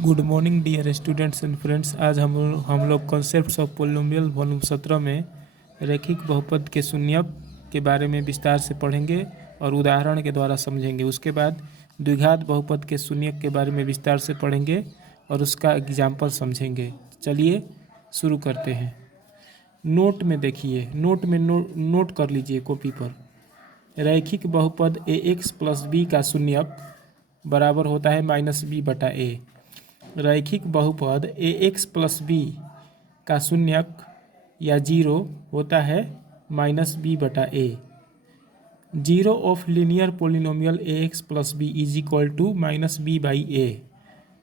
Good morning dear students and friends. आज हम लोग कॉन्सेप्ट्स ऑफ पोलिनोमियल वॉल्यूम 17 में रैखिक बहुपद के शून्यक के बारे में विस्तार से पढ़ेंगे और उदाहरण के द्वारा समझेंगे। उसके बाद द्विघात बहुपद के शून्यक के बारे में विस्तार से पढ़ेंगे और उसका एग्जाम्पल समझेंगे। चलिए शुरू करते हैं। नोट में देखिए, नोट कर लीजिए कॉपी पर। रैखिक बहुपद ए एक्स प्लस बी का शून्यक बराबर होता है माइनस बी बटा ए। रैखिक बहुपद ए एक्स प्लस बी का शून्यक या जीरो होता है माइनस बी बटा a. Zero of linear polynomial a x plus b is equal to minus B by a.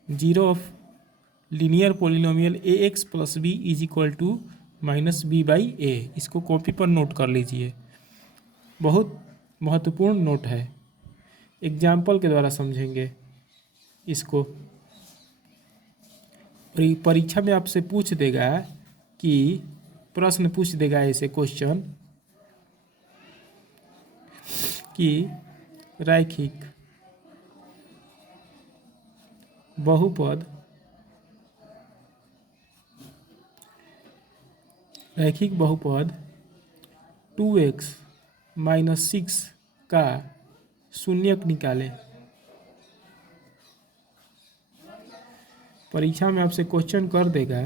Zero of linear polynomial a x plus b is equal to minus B by a. इसको copy पर note कर लीजिए, बहुत महत्वपूर्ण note है। Example के द्वारा समझेंगे इसको। परीक्षा में आपसे पूछ देगा कि प्रश्न पूछ देगा ऐसे क्वेश्चन कि रैखिक बहुपद 2x माइनस 6 का शून्यक निकालें। परीक्षा में आपसे क्वेश्चन कर देगा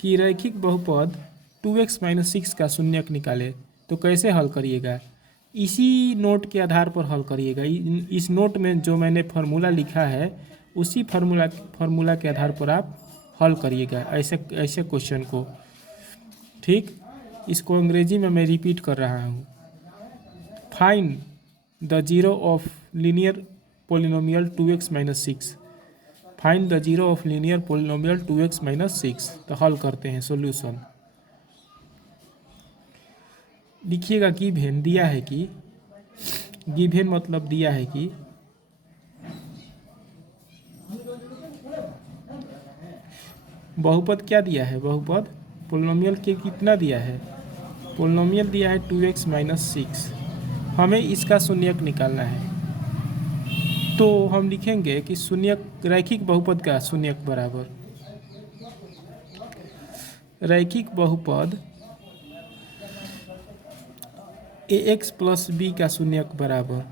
कि रैखिक बहुपद 2x माइनस 6 का शून्यक निकाले, तो कैसे हल करिएगा? इसी नोट के आधार पर हल करिएगा। इस नोट में जो मैंने फार्मूला लिखा है उसी फार्मूला के आधार पर आप हल करिएगा ऐसे क्वेश्चन को। ठीक, इसको अंग्रेजी में मैं रिपीट कर रहा हूँ। Find the zero of linear polynomial 2x minus 6। Find the zero of linear polynomial 2x minus 6। तो हल करते हैं। सॉल्यूशन लिखिएगा। गिवन दिया है कि, गिवन मतलब दिया है कि बहुपद क्या दिया है? बहुपद पोलिनोमियल के कितना दिया है? पोलिनोमियल दिया है 2x माइनस 6। हमें इसका शून्यक निकालना है। तो हम लिखेंगे कि शून्यक रैखिक बहुपद का शून्यक बराबर रैखिक बहुपद ए एक्स प्लस बी का शून्यक बराबर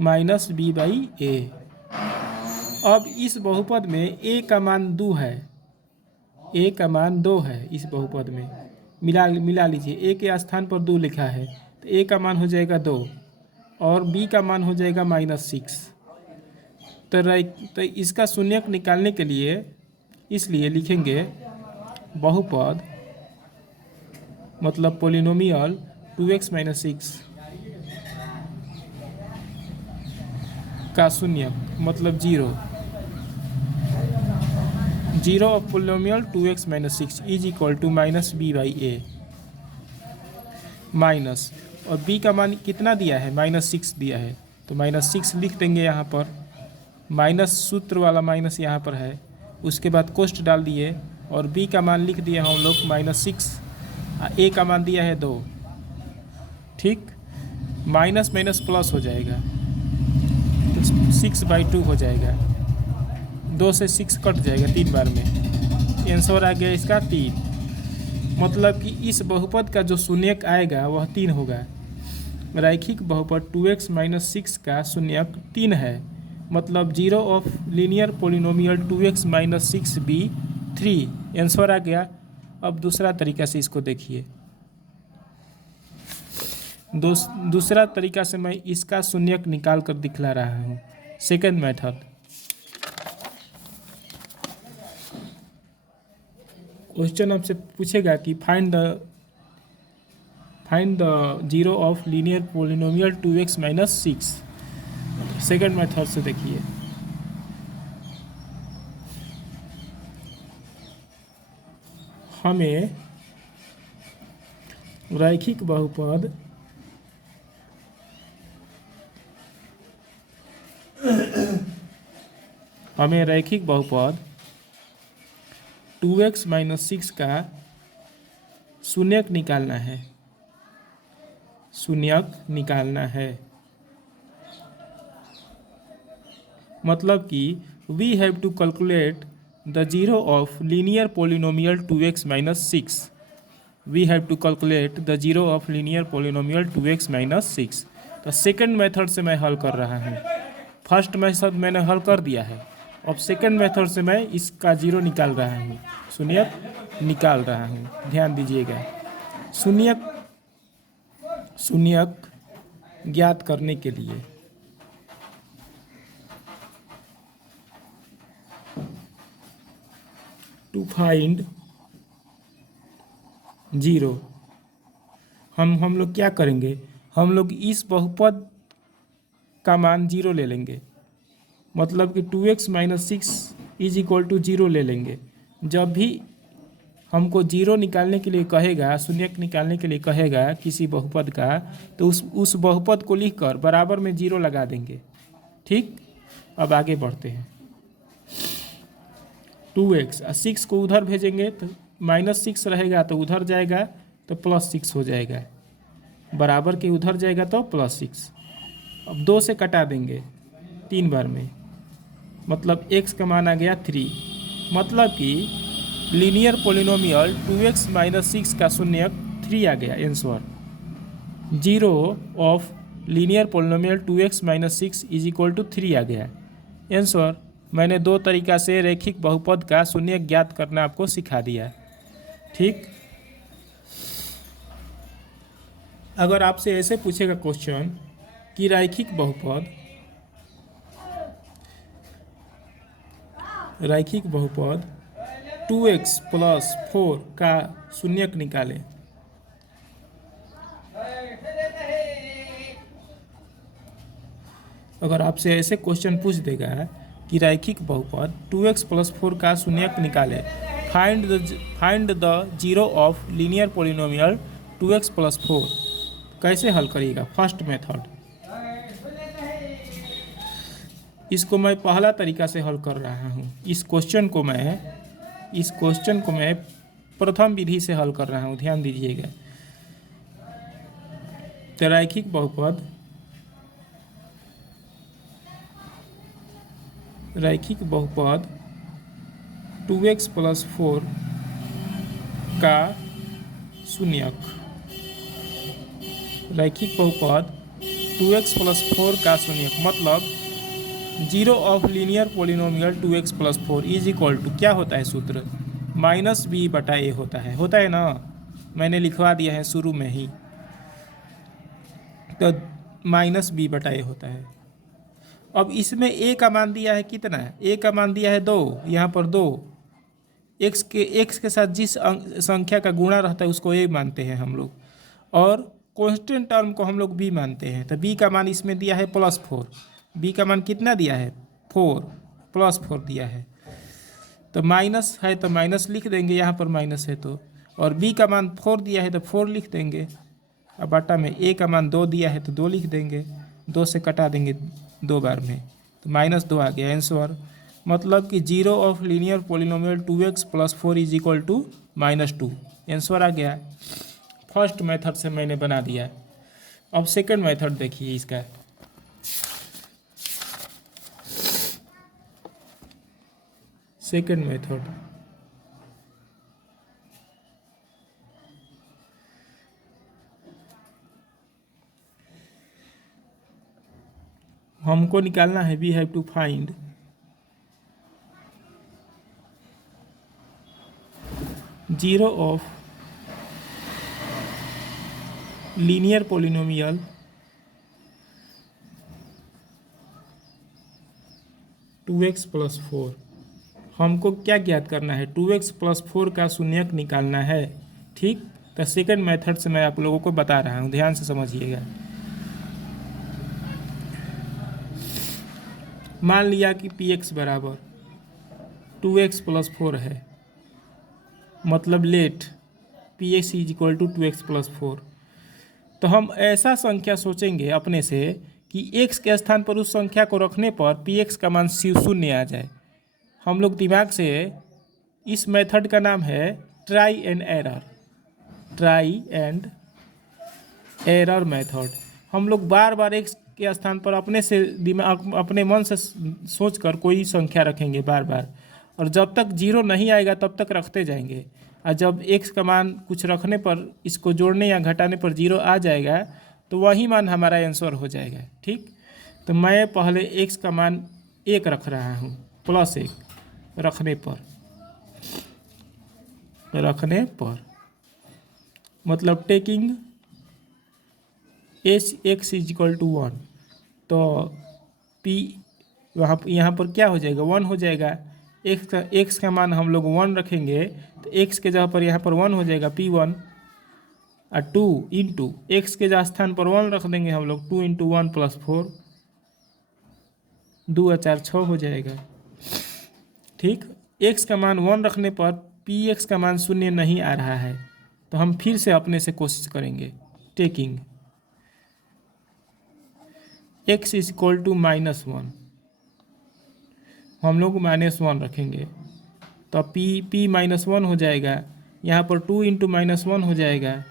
माइनस बी बाई ए। अब इस बहुपद में ए का मान 2 है, ए का मान 2 है। इस बहुपद में मिला लीजिए। ए के स्थान पर 2 लिखा है तो ए का मान हो जाएगा 2 और बी का मान हो जाएगा माइनस 6। तो इसका शून्यक निकालने के लिए इसलिए लिखेंगे बहुपद मतलब पोलिनोमियल 2x माइनस 6 का शून्यक मतलब zero of polynomial 2x minus 6 is equal to minus B by A. Minus और b का मान कितना दिया है? माइनस 6 दिया है, तो माइनस 6 लिख देंगे यहाँ पर। माइनस सूत्र वाला माइनस यहाँ पर है। उसके बाद कोष्ट डाल दिए और b का मान लिख दिए हम लोग माइनस 6। a का मान दिया है 2। ठीक, माइनस माइनस प्लस हो जाएगा तो 6/2 हो जाएगा। 2 से 6 कट जाएगा 3 बार में। आंसर आ गया इसका 3। मतलब कि इस बहुपद का जो शून्यक आएगा वह 3 होगा। रैखिक बहुपद 2x माइनस 6 का शून्यक 3 है। मतलब zero of linear polynomial 2x minus 6 b 3। Answer आ गया। अब दूसरा तरीका से इसको देखिए। दूसरा तरीका से मैं इसका शून्यक निकाल कर दिखला रहा हूँ। Second method. क्वेश्चन आपसे पूछेगा कि find the zero of linear polynomial 2x minus 6। Second method से देखिए। हमें रैखिक बहुपद हमें रैखिक बहुपद 2x माइनस 6 का शून्यक निकालना है। मतलब कि we have to calculate the zero of linear polynomial 2x minus 6। We have to calculate the zero of linear polynomial 2x minus 6। तो सेकेंड मेथड से मैं हल कर रहा हूँ। फर्स्ट मेथड मैंने हल कर दिया है, अब सेकेंड मेथड से मैं इसका जीरो निकाल रहा हूँ, शून्यक निकाल रहा हूँ। ध्यान दीजिएगा, शून्यक शून्यक ज्ञात करने के लिए टू फाइंड जीरो हम लोग क्या करेंगे, हम लोग इस बहुपद का मान जीरो ले लेंगे, मतलब कि 2x minus 6 is equal to zero ले लेंगे। जब भी हमको जीरो निकालने के लिए कहेगा, शून्यक निकालने के लिए कहेगा किसी बहुपद का, तो उस बहुपद को लिखकर बराबर में जीरो लगा देंगे। ठीक, अब आगे बढ़ते हैं। 2x 6 को उधर भेजेंगे तो माइनस 6 रहेगा, तो उधर जाएगा तो प्लस 6 हो जाएगा, बराबर के उधर जाएगा तो प्लस 6। अब 2 से कटा देंगे 3 बार में, मतलब x का मान आ गया 3। मतलब कि लीनियर पोलिनोमियल 2x माइनस 6 का शून्यक 3 आ गया answer. Zero of linear polynomial 2x minus 6 is equal to 3 आ गया आंसर। मैंने दो तरीका से रैखिक बहुपद का शून्यक ज्ञात करना आपको सिखा दिया। ठीक, अगर आपसे ऐसे पूछेगा क्वेश्चन कि रैखिक बहुपद 2x प्लस 4 का शून्यक निकालें, अगर आपसे ऐसे क्वेश्चन पूछ देगा कि रैखिक बहुपद 2x प्लस 4 का शून्यक निकालें, find the zero of linear polynomial 2x plus 4, कैसे हल करिएगा। फर्स्ट मेथड, इसको मैं पहला तरीका से हल कर रहा हूँ। इस क्वेश्चन को मैं प्रथम विधि से हल कर रहा हूँ, ध्यान दीजिएगा। तो रैखिक बहुपद 2x प्लस 4 का शून्यक, रैखिक बहुपद 2x प्लस 4 का शून्यक, मतलब zero of linear polynomial 2x plus 4 is equal to क्या होता है सूत्र, माइनस बी बटा ए होता है ना, मैंने लिखवा दिया है शुरू में ही। तो माइनस बी बटा ए होता है। अब इसमें ए का मान दिया है कितना, ए का मान दिया है 2, यहाँ पर 2, एक्स के साथ जिस संख्या का गुणा रहता है उसको ए मानते हैं हम लोग, और कांस्टेंट टर्म को हम लोग बी मानते हैं। तो बी का मान इसमें दिया है प्लस 4, बी का मान कितना दिया है 4, प्लस 4 दिया है। तो माइनस है तो माइनस लिख देंगे, यहाँ पर माइनस है तो, और बी का मान 4 दिया है तो 4 लिख देंगे। अब बटा में ए का मान 2 दिया है तो 2 लिख देंगे, 2 से कटा देंगे 2 बार में, तो माइनस 2 आ गया आंसर। मतलब कि zero of linear polynomial 2x plus 4 is equal to -2, answer आ गया। फर्स्ट मेथड से मैंने बना दिया। अब सेकंड मेथड देखिए इसका। सेकंड मेथड, हमको निकालना है, we have to find zero of linear polynomial 2x plus 4। हमको क्या ज्ञात करना है, 2x प्लस 4 का शून्यक निकालना है। ठीक, तो सेकंड मेथड से मैं आप लोगों को बता रहा हूँ, ध्यान से समझिएगा। मान लिया कि px बराबर 2x प्लस 4 है, मतलब let px is equal to 2x plus 4। तो हम ऐसा संख्या सोचेंगे अपने से कि x के स्थान पर उस संख्या को रखने पर px का मान शून्य आ जाए। हम लोग दिमाग से, इस मेथड का नाम है ट्राई एंड एरर मेथड। हम लोग बार बार x के स्थान पर अपने से दिमाग अपने मन से सोचकर कोई संख्या रखेंगे बार बार, और जब तक जीरो नहीं आएगा तब तक रखते जाएंगे। और जब एक्स का मान कुछ रखने पर, इसको जोड़ने या घटाने पर जीरो आ जाएगा तो वही मान हमारा आंसर हो जाएगा। ठीक, तो मैं पहले एक्स का मान 1 रख रहा हूँ, +1 रखने पर मतलब टेकिंग x = 1, तो p यहाँ पर क्या हो जाएगा, 1 हो जाएगा। x का मान हम लोग 1 रखेंगे तो x के जगह पर यहाँ पर 1 हो जाएगा, p1। और 2 इंटू एक्स के स्थान पर 1 रख देंगे हम लोग, 2 × 1 + 4, 2 और 4 6 हो जाएगा। ठीक, x का मान 1 रखने पर px का मान 0 नहीं आ रहा है, तो हम फिर से अपने से कोशिश करेंगे। टेकिंग x = -1, हम लोग -1 रखेंगे तो p -1 हो जाएगा। यहाँ पर 2 × -1 हो जाएगा,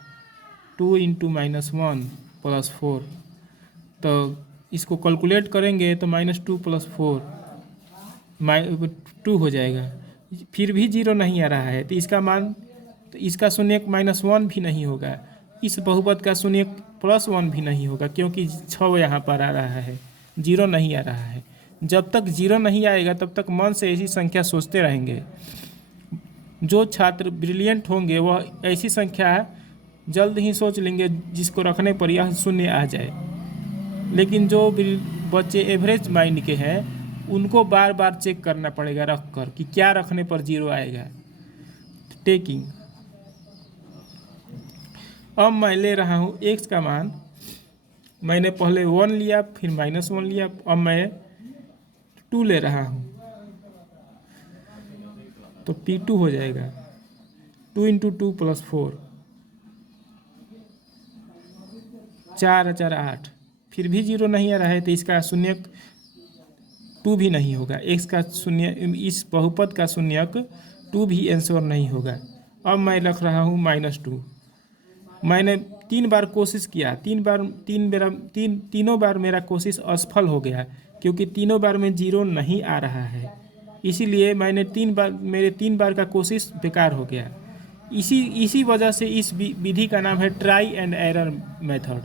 2 × -1 + 4, तो इसको कैलकुलेट करेंगे तो -2 + 4 2 हो जाएगा। फिर भी जीरो नहीं आ रहा है तो इसका मान, तो इसका शून्यक -1 भी नहीं होगा, इस बहुपद का शून्यक +1 भी नहीं होगा, क्योंकि 6 यहाँ पर आ रहा है, जीरो नहीं आ रहा है। जब तक जीरो नहीं आएगा तब तक मन से ऐसी संख्या सोचते रहेंगे। जो छात्र ब्रिलियंट होंगे वह ऐसी संख्या जल्द ही सोच लेंगे जिसको रखने पर यह 0 आ जाए, लेकिन जो बच्चे एवरेज माइंड के हैं उनको बार बार चेक करना पड़ेगा रख कर कि क्या रखने पर जीरो आएगा। टेकिंग, अब मैं ले रहा हूँ x का मान, मैंने पहले 1 लिया फिर -1 लिया, अब मैं 2 ले रहा हूँ तो p2 हो जाएगा, 2 × 2 + 4, 4 और 4 8, फिर भी जीरो नहीं आ रहा है तो इसका शून्यक 2 भी नहीं होगा। x का शून्य, इस बहुपद का शून्यक 2 भी आंसर नहीं होगा। अब मैं रख रहा हूँ -2, मैंने 3 बार कोशिश किया, तीनों बार मेरा कोशिश असफल हो गया, क्योंकि तीनों बार में जीरो नहीं आ रहा है, इसीलिए मैंने 3 बार का कोशिश बेकार हो गया। इसी वजह से इस विधि का नाम है ट्राई एंड एरर मेथड,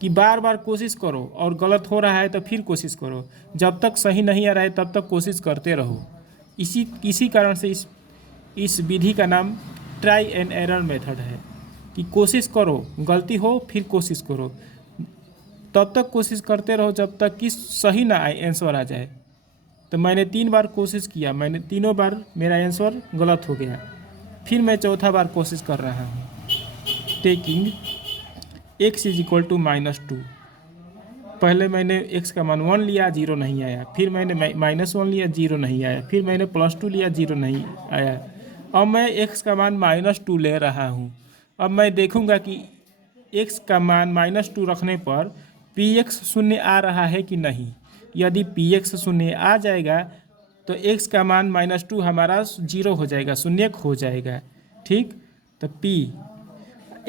कि बार बार कोशिश करो और गलत हो रहा है तो फिर कोशिश करो, जब तक सही नहीं आ रहा है तब तक कोशिश करते रहो। इसी कारण से इस विधि का नाम ट्राई एंड एरर मेथड है, कि कोशिश करो, गलती हो फिर कोशिश करो, तब तक कोशिश करते रहो जब तक कि सही ना आए, आंसर आ जाए। तो मैंने 3 बार कोशिश किया, मैंने तीनों बार मेरा आंसर गलत हो गया, फिर मैं चौथा बार कोशिश कर रहा हूँ। टेकिंग x = -2, पहले मैंने x का मान 1 लिया, जीरो नहीं आया, फिर मैंने -1 लिया, जीरो नहीं आया, फिर मैंने +2 लिया, जीरो नहीं आया। अब मैं x का मान -2 ले रहा हूँ। अब मैं देखूँगा कि x का मान -2 रखने पर px 0 आ रहा है कि नहीं। यदि px 0 आ जाएगा तो x का मान -2 हमारा 0 हो जाएगा, शून्यक हो जाएगा। ठीक, तो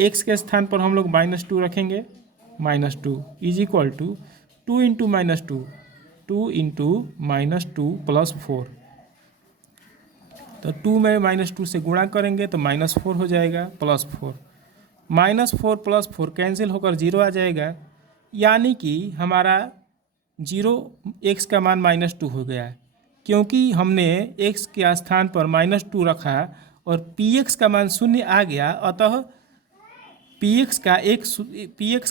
x के स्थान पर हम लोग -2 रखेंगे, -2 = 2 × -2, 2 × -2 + 4, तो 2 में -2 से गुणा करेंगे तो -4 हो जाएगा, +4, -4 + 4 कैंसिल होकर 0 आ जाएगा, यानी कि हमारा 0 x का मान -2 हो गया, क्योंकि हमने x के स्थान पर -2 रखा और px का मान 0 आ गया, अतः px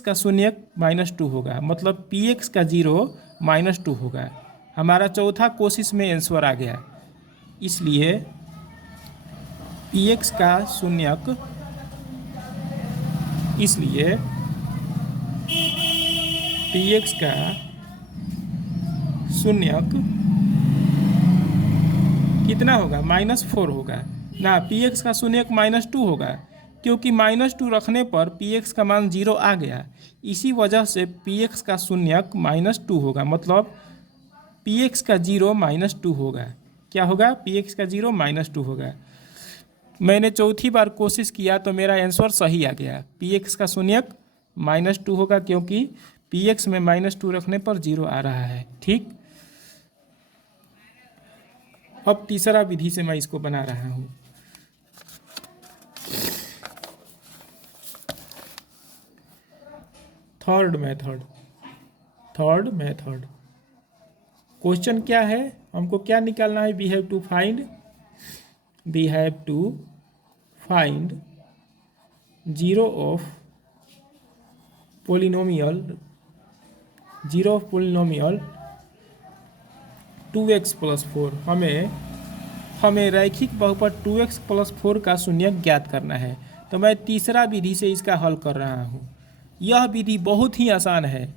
का शून्यक -2 होगा, मतलब px का 0 -2 होगा। हमारा चौथा कोशिश में आंसर आ गया, इसलिए px का शून्यक, इसलिए px का शून्यक कितना होगा, -4 होगा ना। px का शून्यक -2 होगा, क्योंकि -2 रखने पर px का मान 0 आ गया, इसी वजह से px का शून्यक -2 होगा, मतलब px का 0 -2 होगा। क्या होगा, px का 0 -2 होगा। मैंने चौथी बार कोशिश किया तो मेरा आंसर सही आ गया, px का शून्यक -2 होगा, क्योंकि पी एक्स में -2 रखने पर 0 आ रहा है। ठीक, अब तीसरा विधि से मैं इसको बना रहा हूँ। थर्ड मेथड क्वेश्चन क्या है, हमको क्या निकालना है? We have to find zero of polynomial 2x+4। हमें रैखिक बहुपद 2x+4 का शून्यक ज्ञात करना है। तो मैं तीसरा विधि से इसका हल कर रहा हूँ। यह विधि बहुत ही आसान है।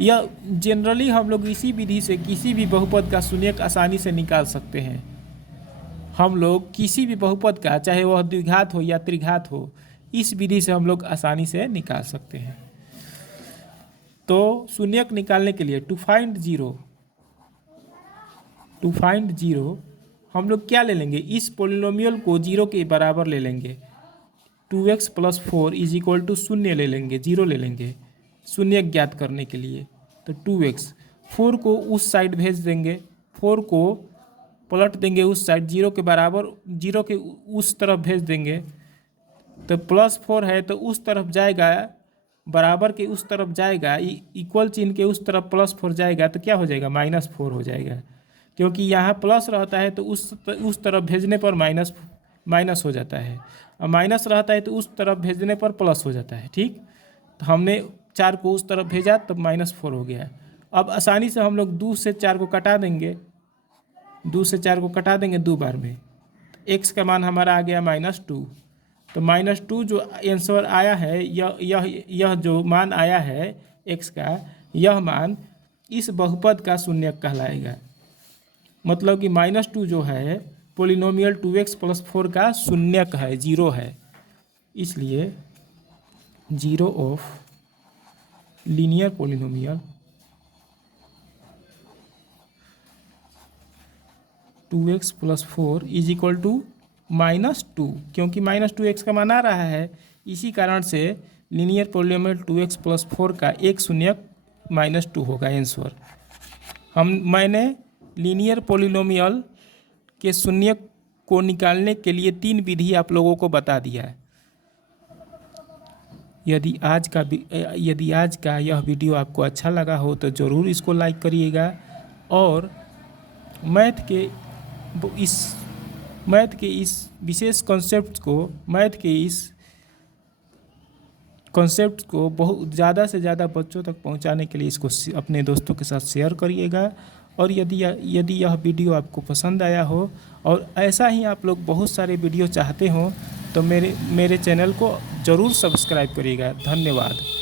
यह जनरली हम लोग इसी विधि से किसी भी बहुपद का शून्यक आसानी से निकाल सकते हैं। हम लोग किसी भी बहुपद का, चाहे वह द्विघात हो या त्रिघात हो, इस विधि से हम लोग आसानी से निकाल सकते हैं। तो शून्यक निकालने के लिए टू फाइंड जीरो हम लोग क्या ले लेंगे? इस पोलिनोमियल को 0 के बराबर ले लेंगे। 2x+4 = 0 ले लेंगे, 0 ले लेंगे शून्यक ज्ञात करने के लिए। तो 2x, 4 को उस साइड भेज देंगे, 4 को पलट देंगे उस साइड, 0 के बराबर, 0 के उस तरफ भेज देंगे। तो +4 है तो उस तरफ जाएगा, बराबर के उस तरफ जाएगा, इक्वल चिन्ह के उस तरफ +4 जाएगा तो क्या हो जाएगा? -4 हो जाएगा। क्योंकि यहाँ प्लस रहता है तो उस तरफ भेजने पर माइनस हो जाता है, और माइनस रहता है तो उस तरफ भेजने पर प्लस हो जाता है। ठीक, तो हमने 4 को उस तरफ भेजा तब -4 हो गया। अब आसानी से हम लोग 2 से 4 को कटा देंगे, 2 बार में। x का मान हमारा आ गया -2। तो -2 जो आंसर आया है, यह जो मान आया है x का, यह मान इस बहुपद का शून्यक कहलाएगा। मतलब कि -2 जो है पोलिनोमियल 2x+4 का शून्यक है, 0 है। इसलिए zero of linear polynomial 2x+4 = -2, क्योंकि -2x का मान आ रहा है, इसी कारण से लीनियर पोलिनोमियल 2x+4 का एक शून्यक -2 होगा आंसर। मैंने लीनियर पोलिनोमियल के शून्यक को निकालने के लिए 3 विधि आप लोगों को बता दिया है। यदि आज का यह वीडियो आपको अच्छा लगा हो तो ज़रूर इसको लाइक करिएगा, और मैथ के इस विशेष कॉन्सेप्ट को बहुत ज़्यादा से ज़्यादा बच्चों तक पहुंचाने के लिए इसको अपने दोस्तों के साथ शेयर करिएगा। और यदि यह वीडियो आपको पसंद आया हो और ऐसा ही आप लोग बहुत सारे वीडियो चाहते हो तो मेरे चैनल को ज़रूर सब्सक्राइब करिएगा। धन्यवाद।